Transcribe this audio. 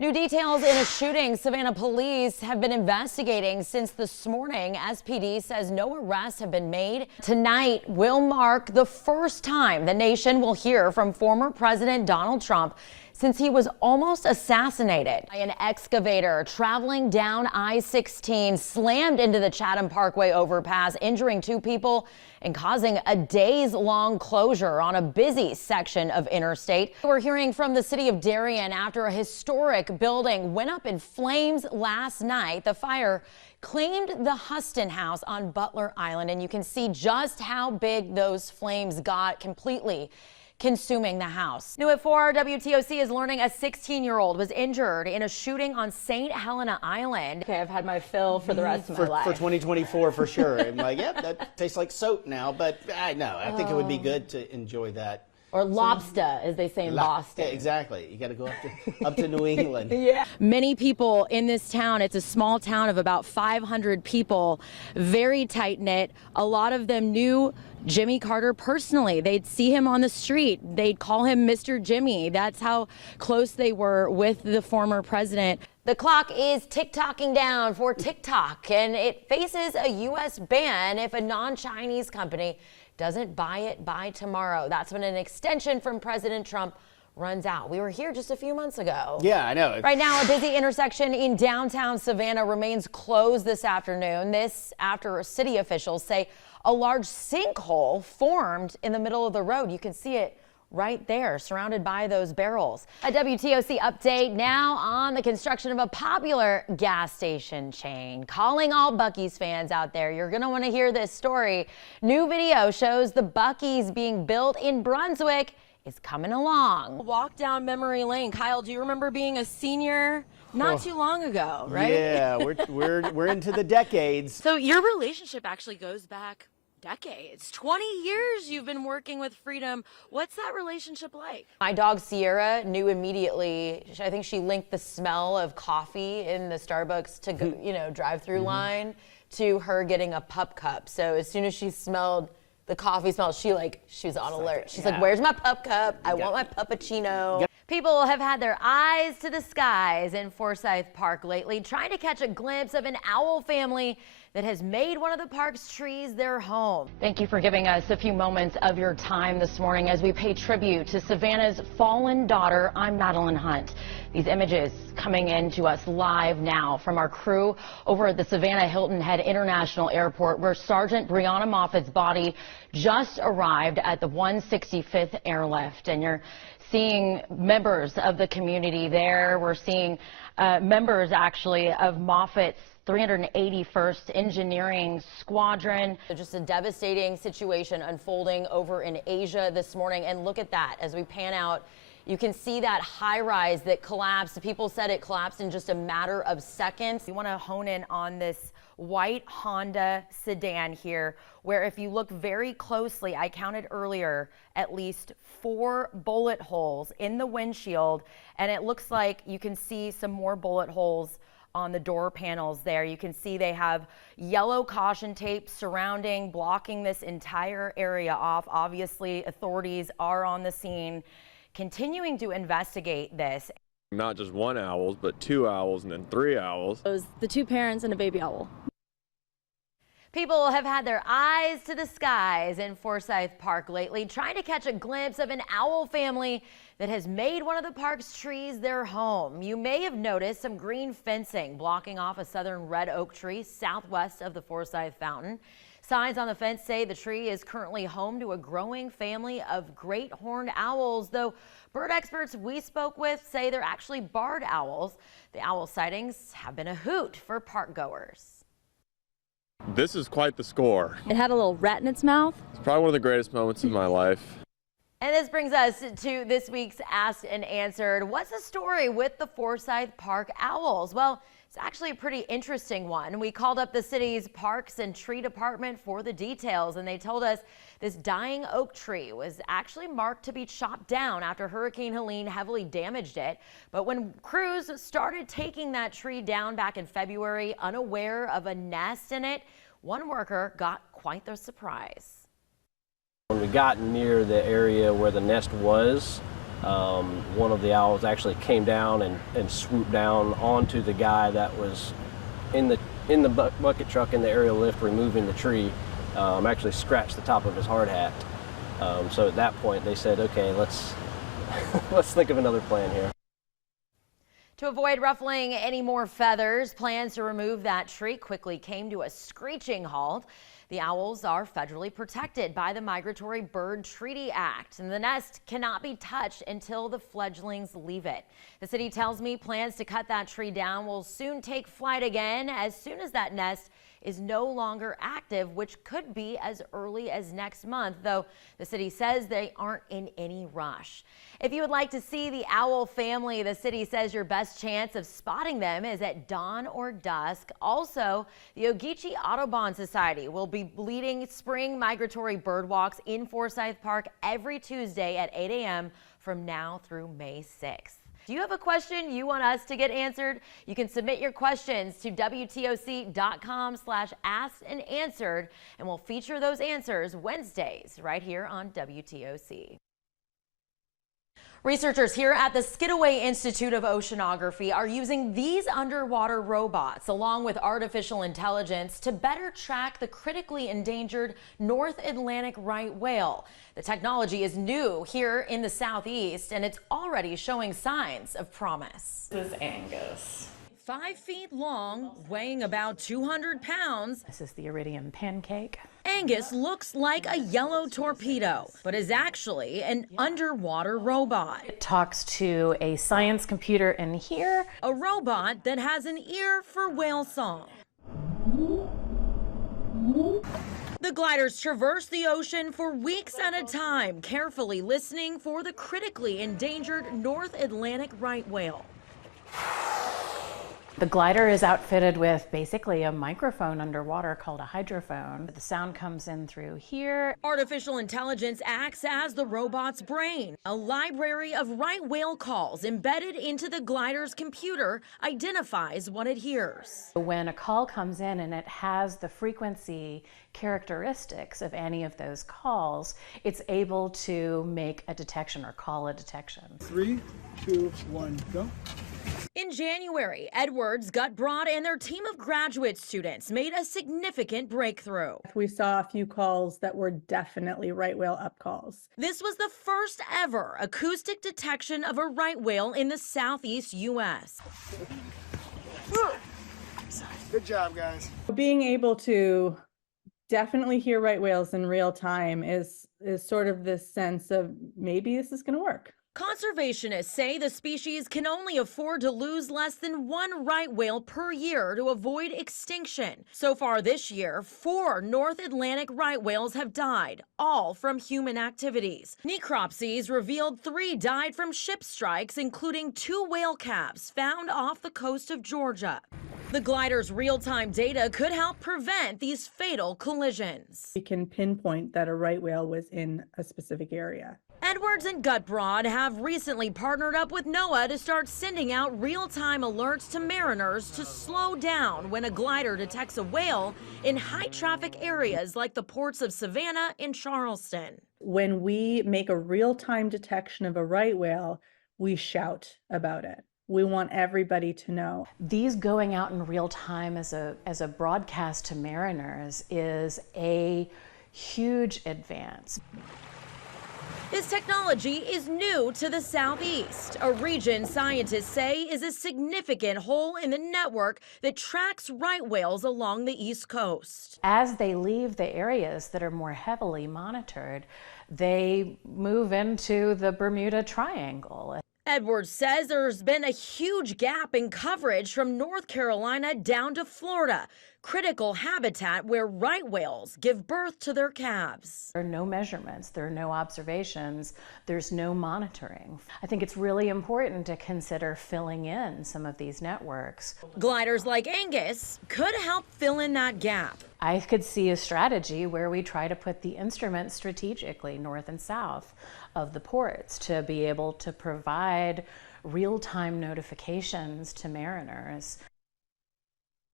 New details in a shooting Savannah police have been investigating since this morning. SPD says no arrests have been made. Tonight will mark the first time the nation will hear from former President Donald Trump since he was almost assassinated. An excavator traveling down I-16 slammed into the Chatham Parkway overpass, injuring 2 people and causing a days-long closure on a busy section of interstate. We're hearing from the city of Darien after a historic building went up in flames last night. The fire claimed the Huston House on Butler Island, and you can see just how big those flames got, completely consuming the house. New at 4, WTOC is learning a 16-year-old was injured in a shooting on St. Helena Island. Okay, I've had my fill for the rest of my life. For 2024, for sure. I'm like, yep, that tastes like soap now, but I know. I think it would be good to enjoy that. Or lobster, as they say in Boston. Yeah, exactly. You got to go up to New England. Yeah. Many people in this town, it's a small town of about 500 people, very tight-knit. A lot of them knew Jimmy Carter personally. They'd see him on the street. They'd call him Mr. Jimmy. That's how close they were with the former president. The clock is tick-tocking down for TikTok, and it faces a U.S. ban if a non-Chinese company doesn't buy it by tomorrow. That's when an extension from President Trump runs out. We were here just a few months ago. Yeah, I know. Right now, a busy intersection in downtown Savannah remains closed this afternoon. This after city officials say a large sinkhole formed in the middle of the road. You can see it right there, surrounded by those barrels. A WTOC update now on the construction of a popular gas station chain. Calling all Buc-ee's fans out there, you're going to want to hear this story. New video shows the Buc-ee's being built in Brunswick is coming along. Walk down memory lane. Kyle, do you remember being a senior not too long ago, right? Yeah, we're into the decades. So your relationship actually goes back decades. 20 years you've been working with Freedom. What's that relationship like? My dog Sierra knew immediately. I think she linked the smell of coffee in the Starbucks to go, drive-through line to her getting a pup cup. So as soon as she smelled the coffee smell, she was on alert. She's like, "Where's my pup cup? I want my puppuccino." People have had their eyes to the skies in Forsyth Park lately, trying to catch a glimpse of an owl family that has made one of the park's trees their home. Thank you for giving us a few moments of your time this morning as we pay tribute to Savannah's fallen daughter. I'm Madeline Hunt. These images coming in to us live now from our crew over at the Savannah Hilton Head International Airport, where Sergeant Brianna Moffitt's body just arrived at the 165th Airlift. And you're seeing members of the community there. We're seeing members actually of Moffitt's 381st Engineering Squadron. Just a devastating situation unfolding over in Asia this morning. And look at that as we pan out. You can see that high rise that collapsed. People said it collapsed in just a matter of seconds. We want to hone in on this white Honda sedan here, where if you look very closely, I counted earlier, at least 4 bullet holes in the windshield, and it looks like you can see some more bullet holes on the door panels there. You can see they have yellow caution tape surrounding, blocking this entire area off. Obviously, authorities are on the scene, continuing to investigate this. Not just 1 owl, but 2 owls and then 3 owls. It was the 2 parents and a baby owl. People have had their eyes to the skies in Forsyth Park lately, trying to catch a glimpse of an owl family that has made one of the park's trees their home. You may have noticed some green fencing blocking off a southern red oak tree southwest of the Forsyth Fountain. Signs on the fence say the tree is currently home to a growing family of great horned owls, though bird experts we spoke with say they're actually barred owls. The owl sightings have been a hoot for park goers. This is quite the score. It had a little rat in its mouth. It's probably one of the greatest moments of my life. And this brings us to this week's Asked and Answered. What's the story with the Forsyth Park owls? Well, it's actually a pretty interesting one. We called up the city's Parks and Tree Department for the details, and they told us this dying oak tree was actually marked to be chopped down after Hurricane Helene heavily damaged it. But when crews started taking that tree down back in February, unaware of a nest in it, one worker got quite the surprise. When we got near the area where the nest was, One of the owls actually came down and swooped down onto the guy that was in the bucket truck in the aerial lift removing the tree, actually scratched the top of his hard hat. So at that point they said, okay, let's think of another plan here. To avoid ruffling any more feathers, plans to remove that tree quickly came to a screeching halt. The owls are federally protected by the Migratory Bird Treaty Act, and the nest cannot be touched until the fledglings leave it. The city tells me plans to cut that tree down will soon take flight again as soon as that nest is no longer active, which could be as early as next month, though the city says they aren't in any rush. If you would like to see the owl family, the city says your best chance of spotting them is at dawn or dusk. Also, the Ogeechee Audubon Society will be leading spring migratory bird walks in Forsyth Park every Tuesday at 8 a.m. from now through May 6th. Do you have a question you want us to get answered? You can submit your questions to WTOC.com/asked-and-answered, and we'll feature those answers Wednesdays right here on WTOC. Researchers here at the Skidaway Institute of Oceanography are using these underwater robots along with artificial intelligence to better track the critically endangered North Atlantic right whale. The technology is new here in the Southeast, and it's already showing signs of promise. This is Angus. 5 feet long, weighing about 200 pounds. This is the iridium pancake. Angus looks like a yellow torpedo, but is actually an underwater robot. It talks to a science computer in here. A robot that has an ear for whale song. The gliders traverse the ocean for weeks at a time, carefully listening for the critically endangered North Atlantic right whale. The glider is outfitted with basically a microphone underwater called a hydrophone. The sound comes in through here. Artificial intelligence acts as the robot's brain. A library of right whale calls embedded into the glider's computer identifies what it hears. When a call comes in and it has the frequency characteristics of any of those calls, it's able to make a detection or call a detection. 3, 2, 1, go. In January, Edwards, Gutbrod, and their team of graduate students made a significant breakthrough. We saw a few calls that were definitely right whale up calls. This was the first ever acoustic detection of a right whale in the Southeast U.S. Good job, guys. Being able to definitely hear right whales in real time is sort of this sense of maybe this is going to work. Conservationists say the species can only afford to lose less than 1 right whale per year to avoid extinction. So far this year, 4 North Atlantic right whales have died, all from human activities. Necropsies revealed 3 died from ship strikes, including 2 whale calves found off the coast of Georgia. The glider's real-time data could help prevent these fatal collisions. We can pinpoint that a right whale was in a specific area. Edwards and Gutbrod have recently partnered up with NOAA to start sending out real-time alerts to mariners to slow down when a glider detects a whale in high-traffic areas like the ports of Savannah and Charleston. When we make a real-time detection of a right whale, we shout about it. We want everybody to know. These going out in real time as a broadcast to mariners is a huge advance. This technology is new to the Southeast, a region scientists say is a significant hole in the network that tracks right whales along the East Coast. As they leave the areas that are more heavily monitored, they move into the Bermuda Triangle. Edwards says there's been a huge gap in coverage from North Carolina down to Florida, critical habitat where right whales give birth to their calves. There are no measurements, there are no observations, there's no monitoring. I think it's really important to consider filling in some of these networks. Gliders like Angus could help fill in that gap. I could see a strategy where we try to put the instruments strategically north and south of the ports to be able to provide real-time notifications to mariners.